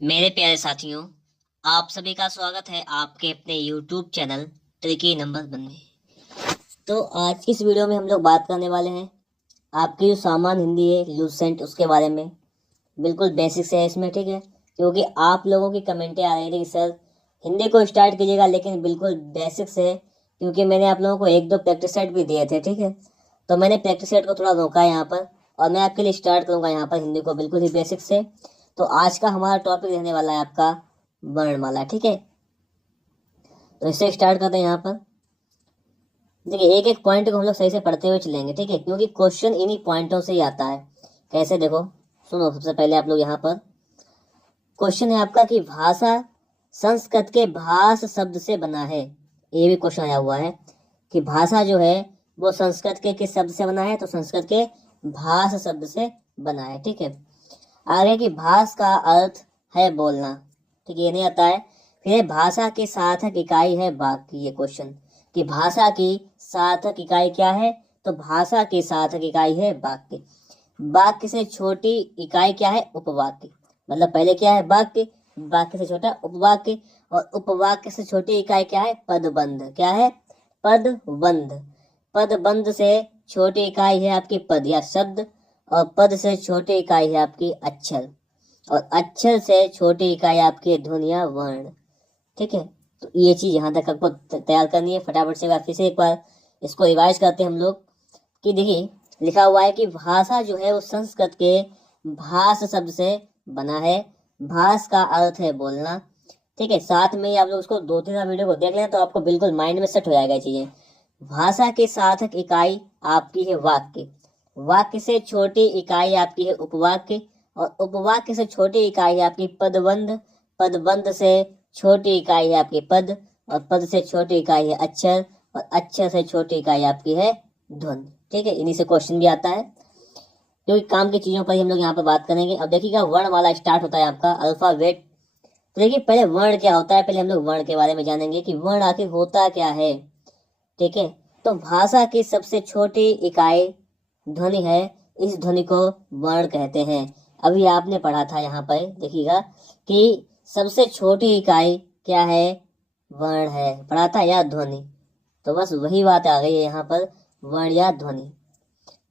मेरे प्यारे साथियों, आप सभी का स्वागत है आपके अपने YouTube channel tricky number one में। तो आज की इस वीडियो में हम लोग बात करने वाले हैं आपकी जो सामान्य हिंदी है लूसेंट उसके बारे में। बिल्कुल बेसिक्स है इसमें, ठीक है, क्योंकि आप लोगों की कमेंटें आ रही थी कि सर हिंदी को स्टार्ट कीजिएगा, लेकिन बिल्कुल बेसिक्स है, क्योंकि मैंने आप लोगों को एक दो प्रैक्टिस सेट भी दिए थे, ठीक है। तो मैंने प्रैक्टिस सेट को थोड़ा रोका है यहाँ पर, और मैं आपके लिए स्टार्ट करूँगा यहाँ पर हिंदी को बिल्कुल ही बेसिक से। तो आज का हमारा टॉपिक रहने वाला है आपका वर्णमाला, ठीक है। तो इससे स्टार्ट करते हैं यहाँ पर। देखिए, एक एक पॉइंट को हम लोग सही से पढ़ते हुए चलेंगे, ठीक है, क्योंकि क्वेश्चन इन्हीं पॉइंटों से ही आता है। कैसे, देखो सुनो। सबसे पहले आप लोग यहाँ पर क्वेश्चन है आपका कि भाषा संस्कृत के भाष शब्द से बना है। ये भी क्वेश्चन आया हुआ है कि भाषा जो है वो संस्कृत के किस शब्द से बना है, तो संस्कृत के भाष शब्द से बना है, ठीक है। आगे की भाष का अर्थ है बोलना, ठीक है, ये नहीं आता है। फिर भाषा की सार्थक इकाई है वाक्य। ये क्वेश्चन कि भाषा की सार्थक इकाई क्या है, तो भाषा की सार्थक इकाई है वाक्य। वाक्य से छोटी इकाई क्या है, उपवाक्य। मतलब पहले क्या है, वाक्य, वाक्य से छोटा उपवाक्य, और उपवाक्य से छोटी इकाई क्या है, पदबंध। क्या है, पदबंध। पदबंध से छोटी इकाई है आपकी पद या शब्द, और पद से छोटी इकाई है आपकी अक्षर, और अक्षर से छोटी इकाई आपकी ध्वनि या वर्ण, ठीक है। तो ये चीज यहाँ तक आपको तैयार करनी है। फटाफट से फिर से एक बार इसको रिवाइज करते हैं हम लोग कि देखिए, लिखा हुआ है कि भाषा जो है वो संस्कृत के भाष शब्द से बना है। भाष का अर्थ है बोलना, ठीक है। साथ में ही आप लोग उसको दो तीन वीडियो को देख लें तो आपको बिल्कुल माइंड में सेट हो जाएगा ये चीजें। भाषा की सार्थक इकाई आपकी है वाक्य। वाक्य से छोटी इकाई आपकी है उपवाक्य, और उपवाक्य से छोटी इकाई है आपकी पदबंध। पदबंध से छोटी इकाई है आपकी पद, और पद से छोटी इकाई है अक्षर, और अक्षर से छोटी इकाई आपकी है ध्वनि, ठीक है। इन्हीं से क्वेश्चन भी आता है, क्योंकि काम की चीजों पर ही हम लोग यहाँ पर बात करेंगे। अब देखिएगा, वर्ण वाला स्टार्ट होता है आपका अल्फाबेट। तो देखिए, पहले वर्ण क्या होता है, पहले हम लोग वर्ण के बारे में जानेंगे कि वर्ण आखिर होता क्या है, ठीक है। तो भाषा की सबसे छोटी इकाई ध्वनि है। इस ध्वनि को वर्ण कहते हैं। अभी आपने पढ़ा था यहाँ पर, देखिएगा कि सबसे छोटी इकाई क्या है, वर्ण है, पढ़ा था, या ध्वनि। तो बस वही बात आ गई है यहाँ पर, वर्ण या ध्वनि।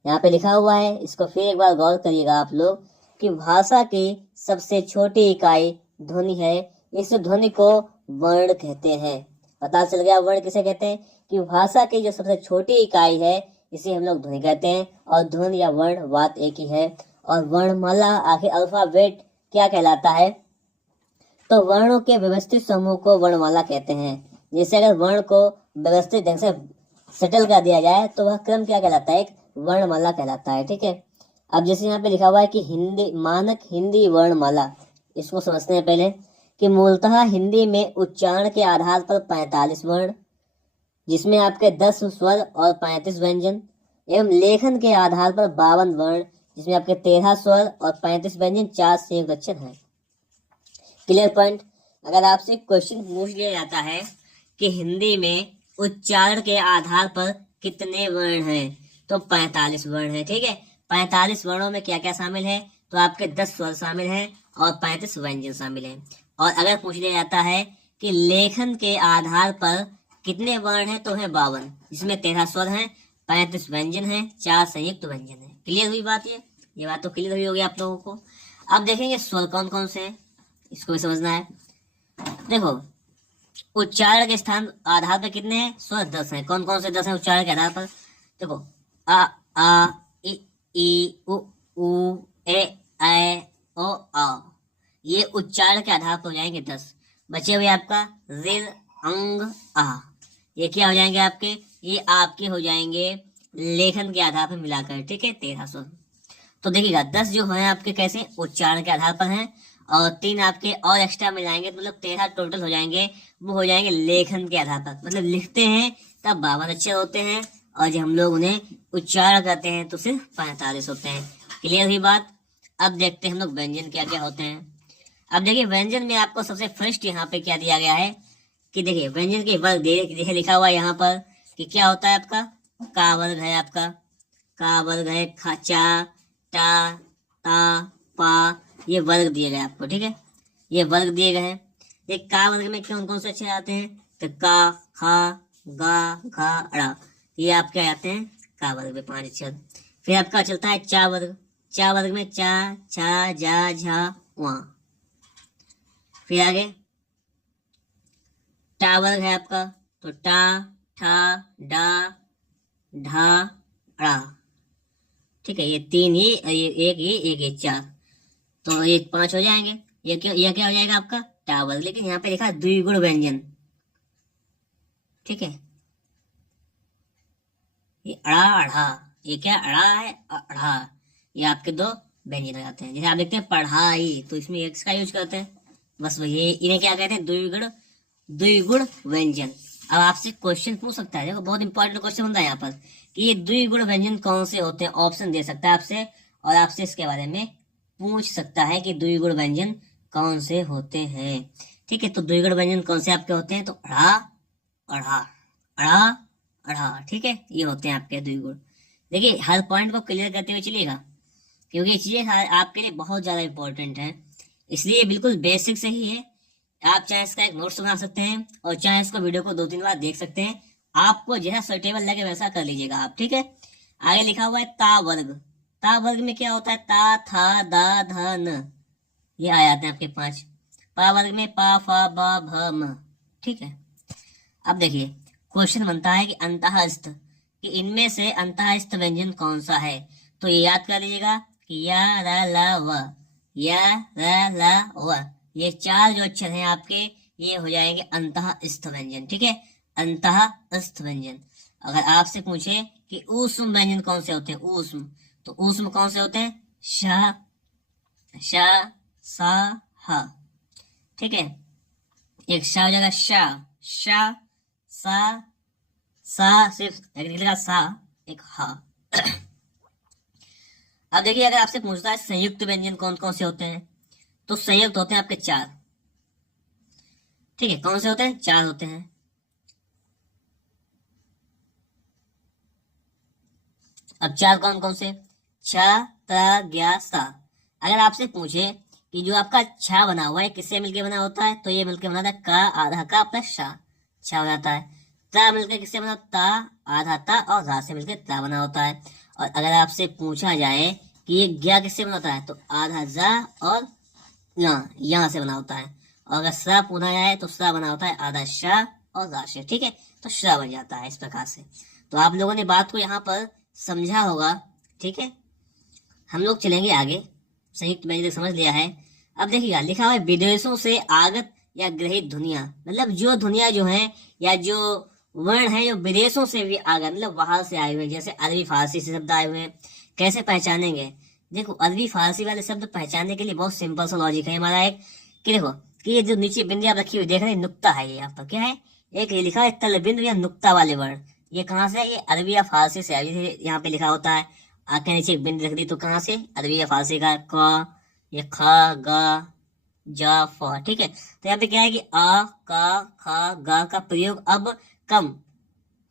यहाँ पे लिखा हुआ है, इसको फिर एक बार गौर करिएगा आप लोग कि भाषा की सबसे छोटी इकाई ध्वनि है। इस ध्वनि को वर्ण कहते हैं। पता चल गया वर्ण किसे कहते हैं, कि भाषा की जो सबसे छोटी इकाई है इसे हम लोग ध्वनि कहते हैं, और ध्वनि या वर्ण बात एक ही है। और वर्णमाला आखिर अल्फाबेट क्या कहलाता है, तो वर्णों के व्यवस्थित समूह को वर्णमाला कहते हैं। जैसे अगर वर्ण को व्यवस्थित ढंग से सेटल कर दिया जाए तो वह क्रम क्या कहलाता है, एक वर्णमाला कहलाता है, ठीक है। अब जैसे यहाँ पे लिखा हुआ है कि हिंदी मानक हिंदी वर्णमाला, इसको समझते हैं पहले कि मूलतः हिंदी में उच्चारण के आधार पर 45 वर्ण, जिसमें आपके 10 स्वर और 35 व्यंजन, एवं लेखन के आधार पर 52 वर्ण, जिसमें आपके 13 स्वर और 35 व्यंजन, 4 संयुक्त अक्षर हैं। Clear point. अगर आपसे क्वेश्चन पूछ लिया जाता है कि हिंदी में उच्चारण के आधार पर कितने वर्ण हैं, तो 45 वर्ण हैं, ठीक है। 45 वर्णों में क्या क्या शामिल है, तो आपके 10 स्वर शामिल हैं और 35 व्यंजन शामिल हैं। और अगर पूछ लिया जाता है कि लेखन के आधार पर कितने वर्ण हैं, तो है 52, जिसमें 13 स्वर हैं, 35 व्यंजन हैं, 4 संयुक्त व्यंजन हैं। क्लियर हुई बात, ये बात तो क्लियर हुई होगी आप लोगों को। अब देखेंगे स्वर कौन कौन से हैं, इसको भी समझना है। देखो, उच्चारण के स्थान आधार पर कितने हैं, स्वर 10 हैं। कौन कौन से 10 हैं उच्चारण के आधार पर, देखो, आ ई उ ए ओ आ, ये उच्चारण के आधार पर हो जाएंगे 10। बचे हुए आपका रिर अंग आ, ये क्या हो जाएंगे आपके, ये आपके हो जाएंगे लेखन के आधार पर मिलाकर, ठीक है, 13 स्वर। तो देखिएगा 10 जो है आपके कैसे उच्चारण के आधार पर हैं, और 3 आपके और एक्स्ट्रा मिलाएंगे तो मतलब 13 टोटल हो जाएंगे। वो हो जाएंगे लेखन के आधार पर, मतलब लिखते हैं तब 52 अक्षर होते हैं, और जब हम लोग उन्हें उच्चारण करते हैं तो सिर्फ 45 होते हैं। क्लियर हुई बात। अब देखते हैं हम लोग व्यंजन क्या क्या होते हैं। अब देखिए, व्यंजन में आपको सबसे फर्स्ट यहाँ पे क्या दिया गया है, कि देखिए व्यंजन के वर्ग देखिए लिखा हुआ है यहाँ पर कि क्या होता है आपका, का वर्ग है आपका, का वर्ग है, खचा टा ता पा, ये वर्ग दिए गए आपको, ठीक है। ये वर्ग दिए गए हैं। ये का वर्ग में कौन कौन से अक्षर आते हैं? तो का, खा, गा, घा, ड़ा, ये आपके आते हैं का वर्ग में 5 अक्षर। फिर आपका चलता है चा वर्ग। चा वर्ग में चा, छा, जा, झा, वा। फिर आगे टा वर्ग है आपका, तो टा, ठा, डा, ढा, ड़ा। ठीक है, ये 3 ही, ये एक ही 4, तो ये 5 हो जाएंगे। ये क्या हो जाएगा आपका? टा वर्ग। लेकिन यहाँ पे लिखा द्विगुण व्यंजन। ठीक है, ये अड़ा, अढ़ा, ये क्या अड़ा है? अढ़ा। ये आपके दो व्यंजन हो जाते हैं। जैसे आप देखते हैं पढ़ाई, तो इसमें एक्स का यूज करते हैं, बस वही। इन्हें क्या कहते हैं? द्विगुण व्यंजन। अब आपसे क्वेश्चन पूछ सकता है, देखो बहुत इंपॉर्टेंट क्वेश्चन बनता है यहाँ पर कि ये द्विगुण व्यंजन कौन से होते हैं। ऑप्शन दे सकता है आपसे, और आपसे इसके बारे में पूछ सकता है कि द्विगुण व्यंजन कौन से होते हैं। ठीक है, तो द्विगुण व्यंजन कौन से आपके होते हैं? तो अड़ा, अढ़ा, अड़ा, अढ़ा। ठीक है, ये होते हैं आपके द्विगुण। देखिए हर पॉइंट को क्लियर करते हुए चलिएगा, क्योंकि ये चीजें आपके लिए बहुत ज्यादा इंपॉर्टेंट है, इसलिए बिल्कुल बेसिक से ही है। आप चाहे इसका एक नोट्स बना सकते हैं, और चाहे इसको वीडियो को 2-3 बार देख सकते हैं। आपको जैसा सुटेबल लगे वैसा कर लीजिएगा आप। ठीक है, आगे लिखा हुआ है ता वर्ग। ता वर्ग में क्या होता है? ता, था, दा, धा, न, ये आ जाते हैं आपके 5। पा वर्ग में पा, फा, बा, भ, म। ठीक है, अब देखिए क्वेश्चन बनता है कि अंतःस्थ, कि इनमें से अंतःस्थ व्यंजन कौन सा है? तो ये याद कर लीजिएगा कि या, रा, ला, व, या, रा, ला, व, ये 4 जो अक्षर हैं आपके, ये हो जाएंगे अंतःस्थ व्यंजन। ठीक है, अंतःस्थ व्यंजन। अगर आपसे पूछे कि ऊष्म व्यंजन कौन से होते हैं, ऊष्म, तो ऊष्म कौन से होते हैं? श, श, सा, ह। ठीक है, एक श हो जाएगा, श, सा सिर्फ एक निकलेगा सा, एक हा। अब देखिए अगर आपसे पूछता है संयुक्त व्यंजन कौन कौन से होते हैं, तो संयुक्त होते हैं आपके 4। ठीक है, कौन से होते हैं? 4 होते हैं। अब 4 कौन कौन से? छ, त, ज्ञ, सा। अगर आपसे पूछे कि जो आपका छ बना हुआ है किससे मिलकर बना होता है, तो ये मिलकर बना था का आधा का प्लस शा, छ हो जाता है। ता मिलकर किससे बना? ता आधा ता, और रा से मिलकर ता बना होता है। और अगर आपसे पूछा जाए कि ये ज्ञ किससे बना होता है, तो आधा जा और यहाँ से बना होता है। और अगर सा पूछा जाए तो सा बना होता है आधा शा और रा से। ठीक है, तो शा बन जाता है इस प्रकार से। तो आप लोगों ने बात को यहाँ पर समझा होगा। ठीक है, हम लोग चलेंगे आगे। संयुक्त व्यंजन समझ लिया है। अब देखिएगा लिखा हुआ है विदेशों से आगत या ग्रहित ध्वनियां, मतलब जो ध्वनियां जो हैं या जो वर्ण है जो विदेशों से भी आगत, मतलब बाहर से आए हुए हैं, जैसे अरबी फारसी से शब्द आए हुए हैं। कैसे पहचानेंगे? देखो अरबी फारसी वाले शब्द पहचानने के लिए बहुत सिंपल सा लॉजिक है हमारा एक, कि देखो कि ये जो नीचे बिंदी आप रखी हुई देख रहे हैं, नुक्ता है ये यहाँ पर, क्या है? एक ये लिखा है तल बिंदु या नुक्ता वाले वर्ण। ये कहाँ से? ये अरबी या फारसी से आए, यहाँ पे लिखा होता है। आके नीचे एक बिंदु रख दी, तो कहाँ से? अरबी या फारसी का। क, ये खा, गा, जा, फ। ठीक है, तो यहाँ पे क्या है कि आ, का, खा, गा का प्रयोग अब कम।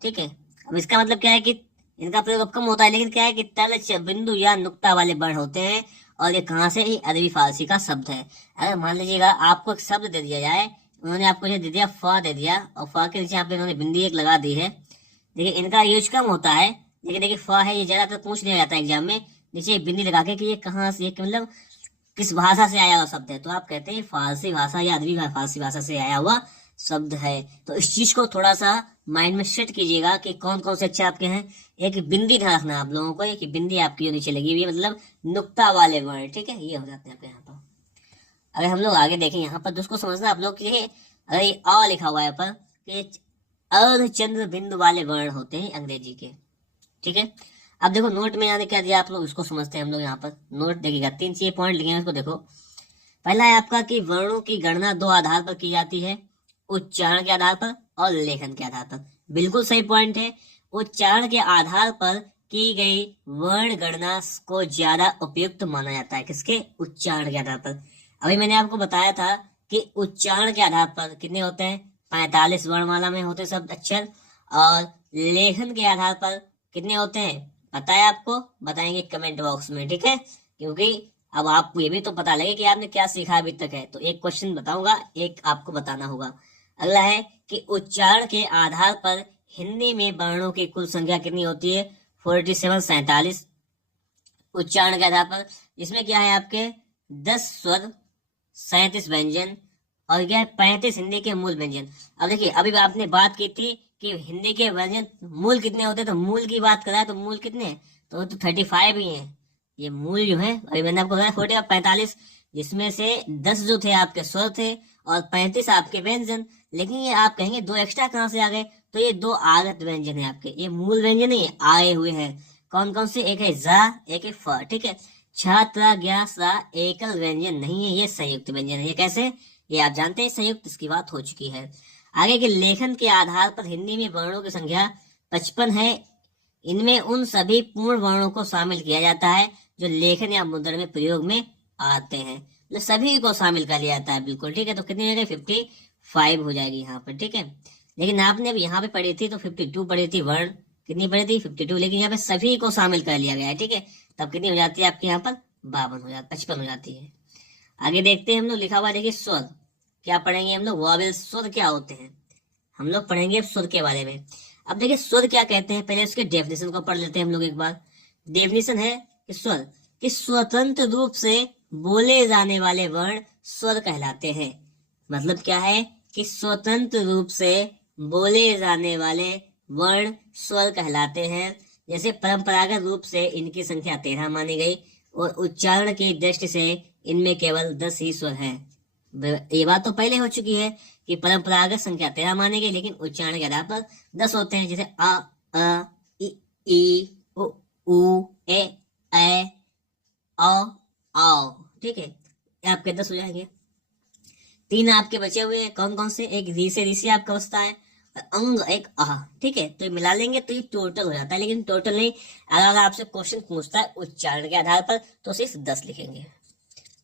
ठीक है, अब इसका मतलब क्या है कि इनका प्रयोग अब कम होता है, लेकिन क्या है कि तल बिंदु या नुक्ता वाले वर्ण होते हैं। और ये कहाँ से? ये अरबी फारसी का शब्द है। अगर मान लीजिएगा आपको एक शब्द दे दिया जाए, उन्होंने आपको ये दे दिया फ दे दिया, और फ के नीचे यहाँ पे इन्होंने बिंदी एक लगा दी है। देखिए इनका यूज कम होता है, लेकिन देखिए फ है, ये ज्यादातर पूछ लिया जाता है एग्जाम में, नीचे एक बिंदी लगा के कि ये कहाँ से, मतलब किस भाषा से आया हुआ शब्द है, तो आप कहते हैं फारसी भाषा या अरबी फारसी भाषा से आया हुआ शब्द है। तो इस चीज को थोड़ा सा माइंड में सेट कीजिएगा कि कौन कौन से अक्षर आपके हैं। एक बिंदी ध्यान रखना आप लोगों को, एक बिंदी आपकी जो नीचे लगी हुई है, मतलब नुक्ता वाले वर्ण। ठीक है, ये हो जाते हैं आपके यहाँ पर। अगर हम लोग आगे देखें यहाँ पर, दोस्तों समझना आप लोग कि अगर ये अ लिखा हुआ है यहाँ पर, कि अर्धचंद्र बिंदु वाले वर्ण होते हैं अंग्रेजी के। ठीक है, अब देखो नोट में यानी क्या दिया आप लोग इसको समझते हैं हम लोग। यहाँ पर नोट देखिएगा, 3 6 पॉइंट लिखे हैं, इसको देखो। पहला है आपका कि वर्णों की गणना 2 आधार पर की जाती है, उच्चारण के आधार पर और लेखन के आधार पर। बिल्कुल सही पॉइंट है। उच्चारण के आधार पर की गई वर्ण गणना को ज्यादा उपयुक्त माना जाता है। किसके? उच्चारण के आधार पर। अभी मैंने आपको बताया था कि उच्चारण के आधार पर कितने होते हैं? 45 वर्णमाला में होते शब्द अक्षर। और लेखन के आधार पर कितने होते हैं? पता है आपको? बताएंगे कमेंट बॉक्स में। ठीक है, क्योंकि अब आपको ये भी तो पता लगे कि आपने क्या सीखा अभी तक है। तो एक क्वेश्चन बताऊंगा, एक आपको बताना होगा। अगला है कि उच्चारण के आधार पर हिंदी में वर्णों की कुल संख्या कितनी होती है? 47, 47 उच्चारण के आधार पर। इसमें क्या है आपके 10 स्वर, 37 व्यंजन और क्या है 35 हिंदी के मूल व्यंजन। अब देखिए अभी आपने बात की थी कि हिंदी के व्यंजन मूल कितने होते हैं, तो मूल की बात करा तो मूल कितने हैं? तो 35 ही हैं। ये मूल जो है अभी मैंने आपको बताया 40 और 45, जिसमें से 10 जो थे आपके स्वर थे और 35 आपके व्यंजन। लेकिन ये आप कहेंगे दो एक्स्ट्रा कहाँ से आ गए? तो ये दो आगत व्यंजन है आपके, ये मूल व्यंजन नहीं है, आए हुए हैं। कौन कौन से? एक है जा, एक है फ, ठीक है। छात्रा ज्ञा सा एकल व्यंजन नहीं है, ये संयुक्त व्यंजन है। ये कैसे? ये आप जानते हैं संयुक्त, इसकी बात हो चुकी है। आगे के लेखन के आधार पर हिंदी में वर्णों की संख्या 55 है। इनमें उन सभी पूर्ण वर्णों को शामिल किया जाता है जो लेखन या मुद्रण में प्रयोग में आते हैं, मतलब सभी को शामिल कर लिया जाता है, बिल्कुल ठीक है। तो कितनी हो जाएगी? 55 हो जाएगी यहाँ पर, ठीक है। लेकिन आपने अब यहाँ पे पढ़ी थी तो 52 पढ़ी थी वर्ण, कितनी पढ़ी थी? 52। लेकिन यहाँ पे सभी को शामिल कर लिया गया है, ठीक है। तब कितनी हो जाती है आपके यहाँ पर? 52 हो जाती, 55 हो जाती है। आगे देखते हैं हम लोग, लिखा हुआ देखिए स्वर। क्या पढ़ेंगे हम लोग? वॉवेल, स्वर क्या होते हैं हम लोग पढ़ेंगे स्वर के बारे में। अब देखिए स्वर क्या कहते हैं, पहले उसके डेफिनेशन को पढ़ लेते हैं हम लोग एक बार। डेफिनेशन है कि स्वर कि स्वतंत्र रूप से बोले जाने वाले वर्ण स्वर कहलाते हैं। मतलब क्या है कि स्वतंत्र रूप से बोले जाने वाले वर्ण स्वर कहलाते हैं। जैसे परंपरागत रूप से इनकी संख्या 13 मानी गई और उच्चारण की दृष्टि से इनमें केवल 10 ही स्वर हैं। ये बात तो पहले हो चुकी है कि परंपरागत संख्या 13 मानी गई, लेकिन उच्चारण के आधार पर 10 होते हैं। जैसे अ ई उ ए औ आओ, ठीक है। आपके 10 हो जाएंगे। 3 आपके बचे हुए हैं, कौन कौन से? एक री से ऋषि आपका बचता है, और अंग एक आह, ठीक है। तो ये मिला लेंगे तो ये टोटल हो जाता है, लेकिन टोटल नहीं। अगर आपसे क्वेश्चन पूछता है उच्चारण के आधार पर तो सिर्फ 10 लिखेंगे।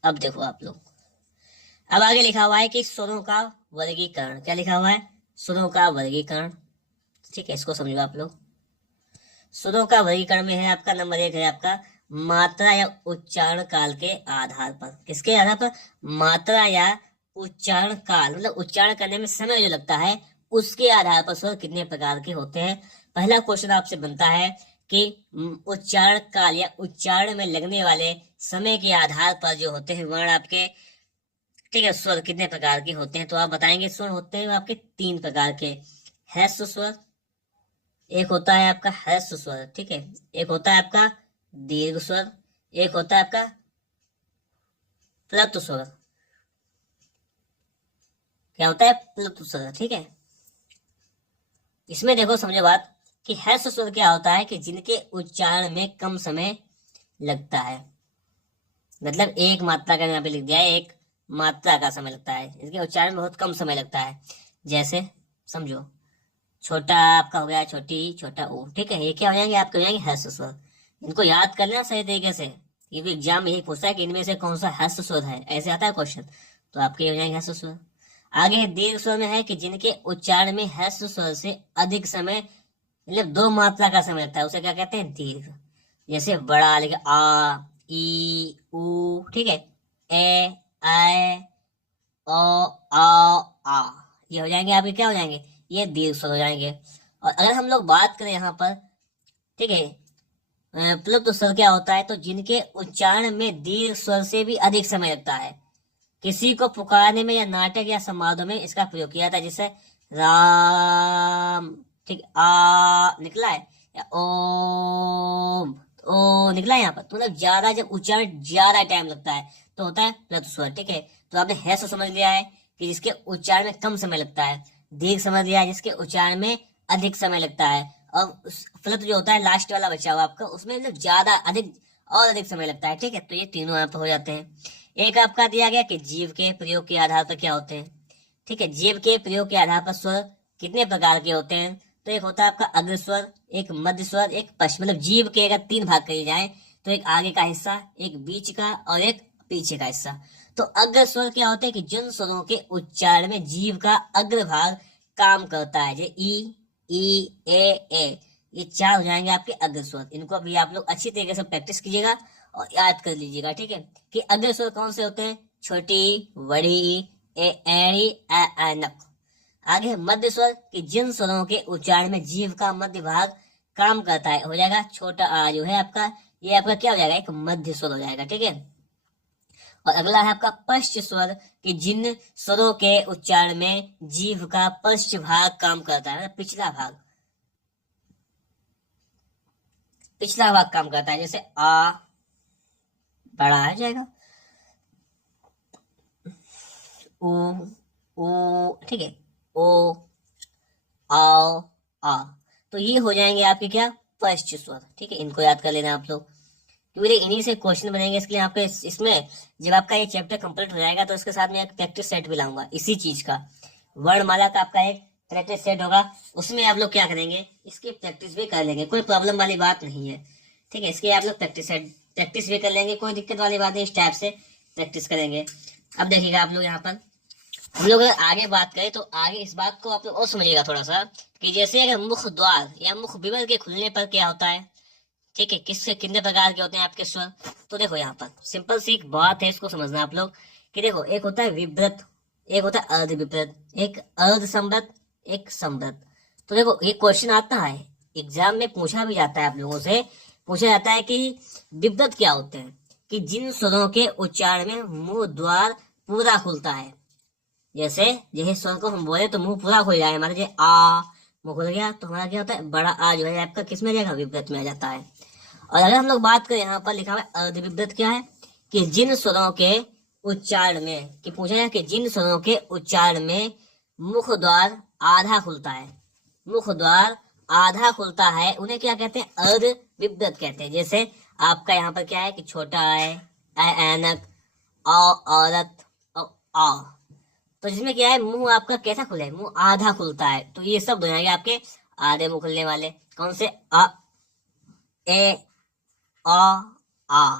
अब देखो आप लोग, अब आगे लिखा हुआ है कि स्वरों का वर्गीकरण। क्या लिखा हुआ है? स्वरों का वर्गीकरण, ठीक है। इसको समझो आप लोग। स्वरों का वर्गीकरण में है आपका नंबर 1 है आपका मात्रा या उच्चारण काल के आधार पर। किसके आधार पर? मात्रा या उच्चारण काल, मतलब उच्चारण करने में समय जो लगता है उसके आधार पर स्वर कितने प्रकार के होते हैं। पहला क्वेश्चन आपसे बनता है कि उच्चारण काल या उच्चारण में लगने वाले समय के आधार पर जो होते हैं वर्ण आपके, ठीक है, स्वर कितने प्रकार के होते हैं। तो आप बताएंगे स्वर होते हैं आपके 3 प्रकार के। ह्रस्व स्वर, एक होता है आपका ह्रस्व स्वर, ठीक है। एक होता है आपका दीर्घ स्वर, एक होता है आपका प्लुत स्वर। क्या होता है? प्लुत स्वर, ठीक है। इसमें देखो समझो बात कि ह्रस्व स्वर क्या होता है कि जिनके उच्चारण में कम समय लगता है। मतलब एक मात्रा का यहाँ पे लिख दिया है, एक मात्रा का समय लगता है, इसके उच्चारण में बहुत कम समय लगता है। जैसे समझो छोटा आपका हो गया छोटी, छोटा ओ, ठीक है। ये क्या हो जाएंगे? आपके हो जाएंगे ह्रस्व स्वर। इनको याद कर लेना सही तरीके से, क्योंकि एग्जाम में यही पूछता है कि इनमें से कौन सा ह्रस्व स्वर है, ऐसे आता है क्वेश्चन। तो आपके हो जाएंगे ह्रस्व स्वर। आगे दीर्घ स्वर में है कि जिनके उच्चारण में ह्रस्व स्वर से अधिक समय, मतलब 2 मात्रा का समय लगता है, उसे क्या कहते हैं? दीर्घ। जैसे बड़ा लिखे आ, ई, उ, ठीक है। ए, ऐ, ओ, आ, ये हो जाएंगे आपके, क्या हो जाएंगे? ये दीर्घ स्वर हो जाएंगे। और अगर हम लोग बात करें यहाँ पर, ठीक है, प्लुत स्वर क्या होता है? तो जिनके उच्चारण में दीर्घ स्वर से भी अधिक समय लगता है। किसी को पुकारने में या नाटक या संवादों में इसका प्रयोग किया जाता है। जैसे राम, ठीक, आ निकला है, या ओम, ओ निकला है यहाँ पर। तो मतलब ज्यादा, जब उच्चारण ज्यादा टाइम लगता है तो होता है प्लुत स्वर, ठीक है। तो आपने ह्रस्व समझ लिया है कि जिसके उच्चारण में कम समय लगता है, दीर्घ समझ लिया है जिसके उच्चारण में अधिक समय लगता है, और प्लुत जो होता है लास्ट वाला बचा हुआ आपका, उसमें मतलब ज्यादा अधिक और अधिक समय लगता है, ठीक है। तो ये तीनों यहाँ पर हो जाते हैं। एक आपका दिया गया कि जीव के प्रयोग के आधार पर क्या होते हैं, ठीक है। जीव के प्रयोग के आधार पर स्वर कितने प्रकार के होते हैं? तो एक होता है आपका अग्र स्वर, एक मध्य स्वर, एक पश्चिम। मतलब जीव के अगर 3 भाग किए जाए तो एक आगे का हिस्सा, एक बीच का और एक पीछे का हिस्सा। तो अग्र स्वर क्या होते हैं कि जिन स्वरों के उच्चारण में जीव का अग्र भाग काम करता है, जैसे ई ए, ये 4 हो जाएंगे आपके अग्र स्वर। इनको अभी आप लोग अच्छी तरीके से प्रैक्टिस कीजिएगा और याद कर लीजिएगा, ठीक है, कि अगले स्वर कौन से होते हैं, छोटी, बड़ी, एड़ी, ऐनक। आगे मध्य स्वर कि जिन स्वरों के उच्चारण में जीभ का मध्य भाग काम करता है, हो जाएगा छोटा आ जो है आपका, ये आपका क्या हो जाएगा, एक मध्य स्वर हो जाएगा, ठीक है। और अगला है आपका पश्च स्वर कि जिन स्वरों के उच्चारण में जीभ का पश्च भाग काम करता है, पिछला भाग, पिछला भाग काम करता है, जैसे आ बड़ा आ जाएगा, ऊ ऊ, ठीक है, ओ आओ आ। तो ये हो जाएंगे आपके क्या, पश्च स्वर, ठीक है, इनको याद कर लेना आप लोग, क्योंकि इन्हीं से क्वेश्चन बनेंगे। इसके लिए आपके इसमें जब आपका ये चैप्टर कंप्लीट हो जाएगा तो इसके साथ में एक प्रैक्टिस सेट भी लाऊंगा इसी चीज का, वर्णमाला का आपका एक प्रैक्टिस सेट होगा, उसमें आप लोग क्या करेंगे, इसकी प्रैक्टिस भी कर लेंगे, कोई प्रॉब्लम वाली बात नहीं है, ठीक है। इसके आप लोग प्रैक्टिस भी कर लेंगे, कोई दिक्कत वाली बात नहीं, इस टाइप से प्रैक्टिस करेंगे। अब देखिएगा आप लोग यहाँ पर हम लोग अगर आगे बात करें तो आगे इस बात को आप लोग और समझिएगा थोड़ा सा, कि जैसे अगर मुख द्वार या मुख विवर के खुलने पर क्या होता है, ठीक है, किससे कितने प्रकार के होते हैं आपके स्वर। तो देखो यहाँ पर सिंपल सी एक बात है, इसको समझना आप लोग, कि देखो एक होता है विव्रत, एक होता है अर्ध विव्रत, एक अर्ध संवृत, एक संवृत। तो देखो ये क्वेश्चन आता है एग्जाम में, पूछा भी जाता है, आप लोगों से पूछा जाता है कि विव्रत क्या होते हैं, कि जिन स्वरों के उच्चारण में मुंह द्वार पूरा खुलता है, जैसे जैसे स्वर को हम बोले तो मुंह पूरा खुल जाए हमारा, जैसे आ मुंह खुल गया तो हमारा क्या होता है, बड़ा आ जो है आपका किस में आ जाएगा, विव्रत में आ जाता है। और अगर हम लोग बात करें, यहाँ पर लिखा हुआ है अर्ध विव्रत क्या है, कि जिन स्वरों के उच्चारण में, कि पूछा जाए कि जिन स्वरों के उच्चारण में मुख द्वार आधा खुलता है, मुख द्वार आधा खुलता है, उन्हें क्या कहते हैं, अर्ध विव्रत कहते हैं। जैसे आपका यहाँ पर क्या है कि छोटा है, ऐनक, औरत, आ। तो जिसमें क्या है, मुंह आपका कैसा खुले, मुंह आधा खुलता है, तो ये सब हो जाएंगे आपके आधे मुंह खुलने वाले, कौन से, अ, ए, अ, आ,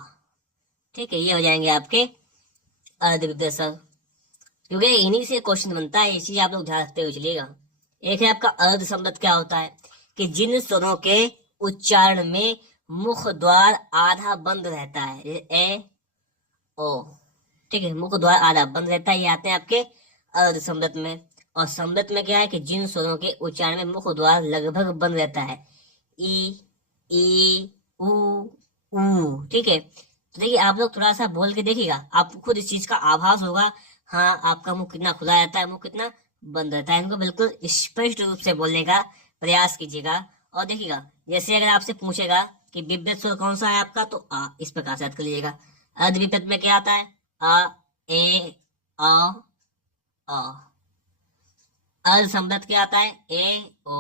ठीक है, ये हो जाएंगे आपके अर्ध विव्रत स्वर, क्योंकि इन्हीं से क्वेश्चन बनता है, ये चीज आप लोग ध्यान रखते हुए चलिएगा। एक है आपका अर्ध संवृत, क्या होता है कि जिन स्वरों के उच्चारण में मुख द्वार आधा बंद रहता है, ए, ओ, ठीक है, मुख द्वार आधा बंद रहता है, ये आते हैं आपके अर्ध संवृत में। और संवृत में क्या है कि जिन स्वरों के उच्चारण में मुख द्वार लगभग बंद रहता है, ई ऊ, ठीक है। तो देखिए आप लोग थोड़ा सा बोल के देखिएगा, आपको खुद इस चीज का आभास होगा, हाँ आपका मुंह कितना खुला रहता है, मुंह कितना बंद रहता है, इनको बिल्कुल स्पष्ट रूप से बोलने का प्रयास कीजिएगा। और देखिएगा जैसे अगर आपसे पूछेगा कि विव्रत स्वर कौन सा है आपका, तो आ, इस प्रकार से याद कर लीजिएगा। अर्ध विव्रत में क्या आता है, आ, ए, अ। अर्ध संवृत क्या आता है, ए, ओ।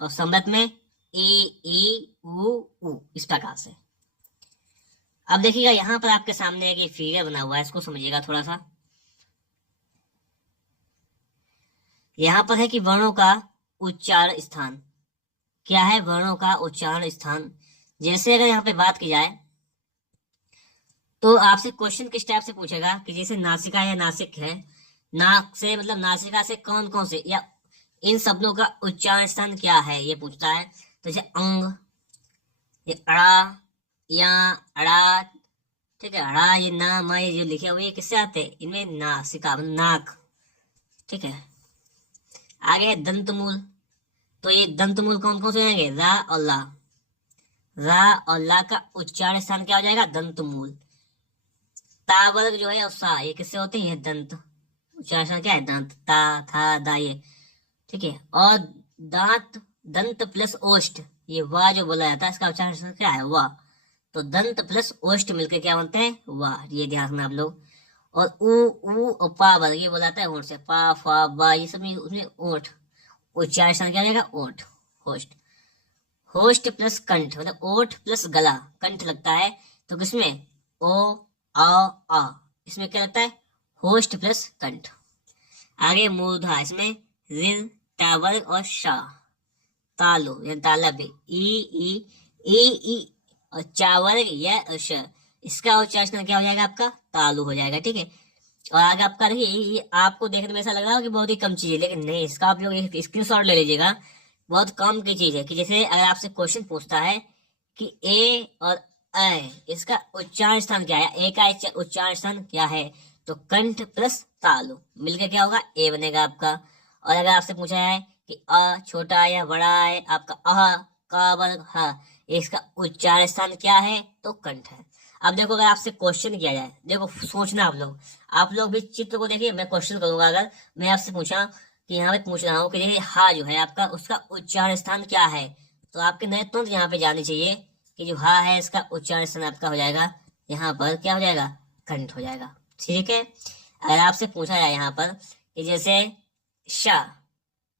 और संवृत में ई ऊ, इस प्रकार से। अब देखिएगा यहाँ पर आपके सामने एक फिगर बना हुआ है, इसको समझिएगा थोड़ा सा। यहाँ पर है कि वर्णों का उच्चारण स्थान, क्या है, वर्णों का उच्चारण स्थान। जैसे अगर यहाँ पे बात की जाए तो आपसे क्वेश्चन किस टाइप से पूछेगा, कि जैसे नासिका या नासिक है, नाक से मतलब नासिका से कौन कौन से या इन शब्दों का उच्चारण स्थान क्या है, ये पूछता है। तो जैसे अंग, ये अड़ा या अड़ा, ठीक है, अड़ा, ये ना मा, ये जो लिखे हुए किससे आते हैं, इनमें नासिका नाक, ठीक है। आगे है दंत मूल, तो ये दंत मूल कौन कौन से होंगे, रा और ला, रा और ला का उच्चारण स्थान क्या हो जाएगा, दंत मूल। ता वर्ग जो है और सा, ये किससे होते हैं, ये दंत, उच्चारण स्थान क्या है, दंत, ता था दा, ये ठीक है। और दांत, दंत प्लस ओष्ठ, ये वाह जो बोला जाता है, इसका उच्चारण स्थान क्या है, वाह। तो दंत प्लस ओष्ठ मिलकर क्या बनते हैं, वाह, ये ध्यान रखना आप लोग। और ऊ और पा वर्ग, ये बोला जाता है ओठ से, पा फा बा, ये सब उसमें ओठ, उच्चारण स्थान क्या हो जाएगा, ओठ, होष्ट। होष्ट प्लस कंठ, मतलब ओठ प्लस गला, कंठ लगता है, तो किसमें, ओ आ, इसमें क्या लगता है, होष्ट प्लस कंठ। आगे मूर्धा, इसमें रिल, टावर्ग और शा, तालु या तालब, ई और चावर्ग या श, इसका उच्चारण क्या हो जाएगा आपका, तालु हो जाएगा, ठीक है। और आगे आपका देखिए, ये आपको देखने में ऐसा लग रहा हो कि बहुत ही कम चीज है, लेकिन नहीं, इसका आप लोग एक स्क्रीनशॉट ले लीजिएगा, बहुत कम की चीज है। कि जैसे अगर आपसे क्वेश्चन पूछता है कि ए और अ, इसका उच्चारण स्थान क्या है? ए का उच्चारण स्थान क्या है? तो कंठ प्लस तालु मिलकर क्या होगा? ए बनेगा आपका। और अगर आपसे पूछा है कि अ छोटा है या बड़ा है, आपका अह का वर्ग ह, इसका उच्चारण स्थान क्या है? तो कंठ है। अब देखो, अगर आपसे क्वेश्चन किया जाए, देखो सोचना आप लोग भी चित्र को देखिए, मैं क्वेश्चन करूंगा। अगर मैं आपसे पूछा कि यहाँ पे पूछ रहा हूँ कि देखिए हा जो है आपका, उसका उच्चारण स्थान क्या है, तो आपके नए तुरंत यहाँ पे जाने चाहिए कि जो हा है इसका उच्चारण स्थान आपका हो जाएगा यहाँ पर क्या हो जाएगा? कंठ हो जाएगा। ठीक है। अगर आपसे पूछा जाए यहाँ पर कि जैसे श,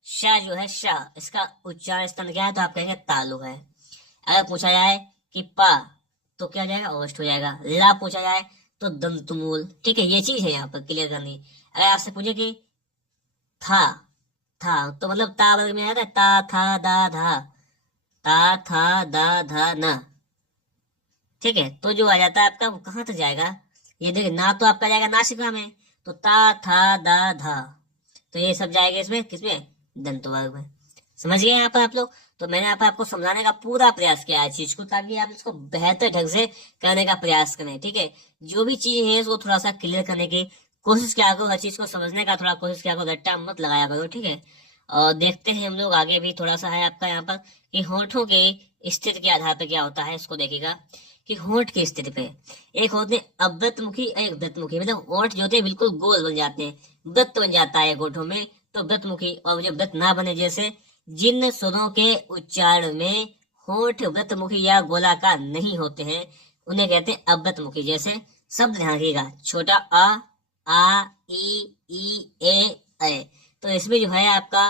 श जो है श, इसका उच्चारण स्थान क्या है, तो आप कहेंगे तालु है। अगर पूछा जाए कि पा, तो क्या हो जाएगा? ओष्ठ हो जाएगा। ला पूछा जाए तो दंतमूल। ठीक है, ये चीज है यहाँ पर क्लियर करनी। अगर आपसे पूछे कि था, तो मतलब ता वर्ग में आता है ता था दा धा, ता था दा धा ना। ठीक है, तो जो आ जाता है आपका वो कहाँ तक जाएगा? ये देखिए, ना तो आपका जाएगा नासिका में, तो ता था दा धा, तो ये सब जाएगा इसमें, किसमें? दंत वर्ग में। समझ गए यहाँ पर आप लोग? तो मैंने यहाँ पर आपको समझाने का पूरा प्रयास किया है चीज को, ताकि आप इसको बेहतर ढंग से करने का प्रयास करें। ठीक है, जो भी चीज है उसको थोड़ा सा क्लियर करने की कोशिश किया करो, हर चीज को समझने का थोड़ा कोशिश किया करो, रट्टा मत लगाया करो। ठीक है, और देखते हैं हम लोग आगे भी थोड़ा सा है आपका यहाँ पर कि होठों के स्थिति के आधार पर क्या होता है, इसको देखेगा कि होठ की स्थिति पे एक होते हैं अव्रत मुखी, एक व्रत मुखी। मतलब होठ जो होते हैं बिल्कुल गोल बन जाते हैं, व्रत बन जाता है होठों में, तो व्रत मुखी। और जो व्रत ना बने, जैसे जिन स्वरों के उच्चारण में होठ व्रत मुखी या गोलाकार नहीं होते हैं, उन्हें कहते हैं अव्रत मुखी। जैसे शब्द ध्यान रखिएगा, छोटा आ ई ए। तो इसमें जो है आपका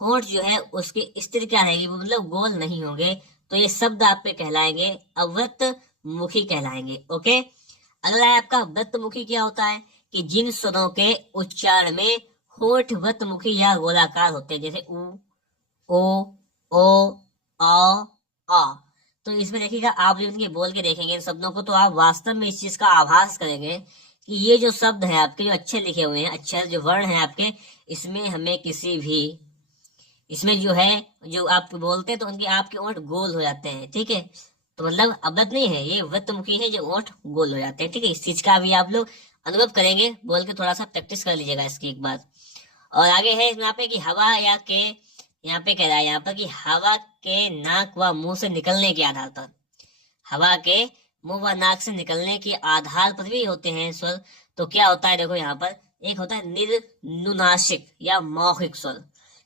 होठ जो है उसकी स्थिति क्या रहेगी? वो मतलब गोल नहीं होंगे, तो ये शब्द आप पे कहलाएंगे अव्रत मुखी कहलाएंगे। ओके, अगला है आपका व्रत मुखी। क्या होता है कि जिन स्वरों के उच्चारण में होठ व्रत मुखी या गोलाकार होते हैं, जैसे उ, ओ, ओ, आ, आ। तो इसमें देखिएगा, आप जब इनके बोल के देखेंगे इन शब्दों को, तो आप वास्तव में इस चीज का आभास करेंगे कि ये जो शब्द है आपके, जो अक्षर लिखे हुए हैं, अक्षर जो वर्ण है आपके, इसमें हमें किसी भी, इसमें जो है जो आप बोलते हैं तो उनके आपके ओंठ गोल हो जाते हैं। ठीक है, तो मतलब अवध नहीं है, ये व्रतमुखी है, जो ओंठ गोल हो जाते हैं। ठीक है, इस चीज का भी आप लोग अनुभव करेंगे, बोल के थोड़ा सा प्रैक्टिस कर लीजिएगा इसकी एक बार। और आगे है यहाँ पे कि हवा या के, यहाँ पे कह रहा है यहाँ पर कि हवा के नाक व मुंह से निकलने के आधार पर, हवा के मुंह व नाक से निकलने के आधार पर भी होते हैं स्वर। तो क्या होता है, देखो यहाँ पर एक होता है निर्नुनासिक या मौखिक स्वर,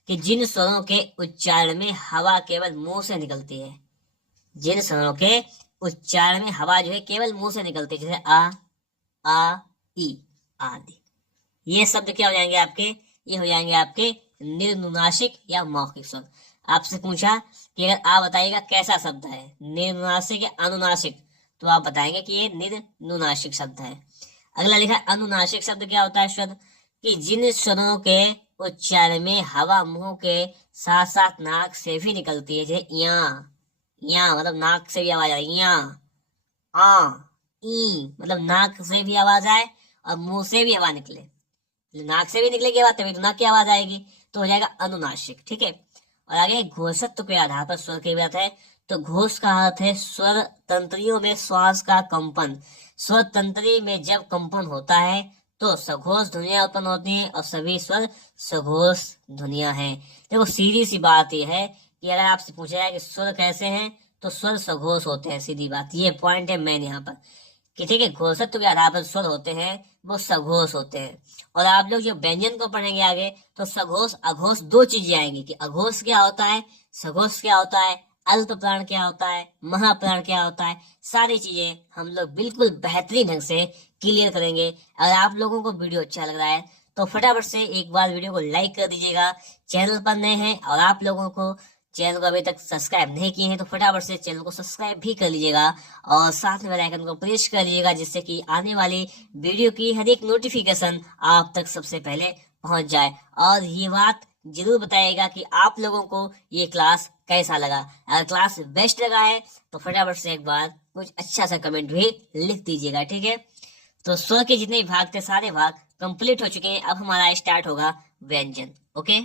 कि जिन स्वरों के उच्चारण में हवा केवल मुंह से निकलती है, जिन स्वरों के उच्चारण में हवा जो है केवल मुंह से निकलती है, जैसे आ ई आदि, ये शब्द क्या हो जाएंगे आपके? ये हो जाएंगे आपके निर्नुनासिक या मौखिक स्वर। आपसे पूछा कि अगर आप बताइएगा कैसा शब्द है, निर्नुनासिक या अनुनासिक, तो आप बताएंगे कि ये निर्नुनासिक शब्द है। अगला लिखा अनुनासिक शब्द क्या होता है? शब्द कि जिन स्वरों के उच्चारण में हवा मुंह के साथ साथ नाक से भी निकलती है, जैसे या मतलब नाक से भी आवाज आए, या आ ई मतलब नाक से भी आवाज आए और मुंह से भी आवाज निकले, नाक से भी निकलेगी आवाज तभी तो नाक की आवाज आएगी, तो हो जाएगा अनुनासिक। ठीक है, और आगे घोषत्व के आधार पर स्वर की बात है, तो घोष का अर्थ है स्वर तंत्रियों में श्वास का कंपन। स्वर तंत्री में जब कंपन होता है तो सघोष ध्वनियां उत्पन्न होती हैं, और सभी स्वर सघोष ध्वनियां हैं। देखो सीधी सी बात यह है कि अगर आपसे पूछा जाए कि स्वर कैसे हैं, तो स्वर सघोष होते हैं, सीधी बात, ये पॉइंट है मेन यहाँ पर कि ठीक है, घोषत्व के आधार पर स्वर होते हैं वो सघोष होते हैं। और आप लोग जो व्यंजन को पढ़ेंगे आगे, तो सघोष अघोष दो चीजें आएंगी कि अघोष क्या होता है, सघोष क्या होता है, अल्प प्राण क्या होता है, महाप्राण क्या होता है, सारी चीजें हम लोग बिल्कुल बेहतरीन ढंग से क्लियर करेंगे। अगर आप लोगों को वीडियो अच्छा लग रहा है तो फटाफट से एक बार वीडियो को लाइक कर दीजिएगा। चैनल पर नए हैं और आप लोगों को चैनल को अभी तक सब्सक्राइब नहीं किए हैं तो फटाफट से चैनल को सब्सक्राइब भी कर लीजिएगा, और साथ में बेल आइकन को प्रेस कर लीजिएगा, जिससे कि आने वाली वीडियो की हर एक नोटिफिकेशन आप तक सबसे पहले पहुंच जाए। और ये बात जरूर बताइएगा कि आप लोगों को ये क्लास कैसा लगा। अगर क्लास बेस्ट लगा है तो फटाफट से एक बार कुछ अच्छा सा कमेंट भी लिख दीजिएगा। ठीक है, तो स्वर के जितने भाग थे सारे भाग कंप्लीट हो चुके हैं, अब हमारा स्टार्ट होगा व्यंजन। ओके।